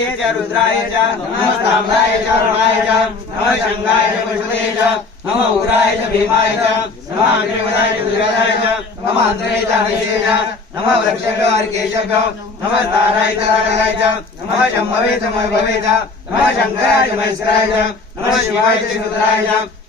रुद्राय च रुद्राय च नमस्ताम्राय च रणाय च नमः शङ्गाय च पशुते च नम उग्राय च भीमाय च नमः अग्निवदाय च दुर्गाय च नमः अन्तरे च हरिषे च नमः वृक्षभ्यो हरिकेशभ्यो नमः ताराय च ताराय च नमः शम्भवे च मभवे च नमः शङ्कराय च महेश्वराय च नमः शिवाय च सुन्दराय च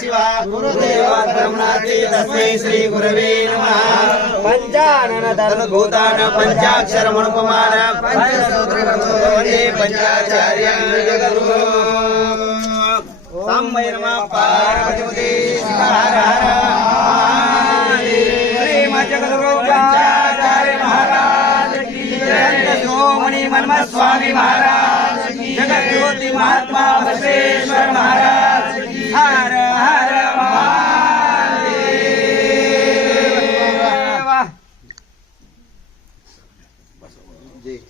शिवा गुरुदेव ब्रह्मणाति तस्मै श्री गुरवे नमः पञ्चानन तद्भूतान पञ्चाक्षरमनुपमान पञ्चसूत्रवन्दे पञ्चाचार्यं जगदुरु साम्बै नमः पार्वतीपते हर हर स्वामी महाराज जगत ज्योति महात्मा बसेश्वर महाराज de,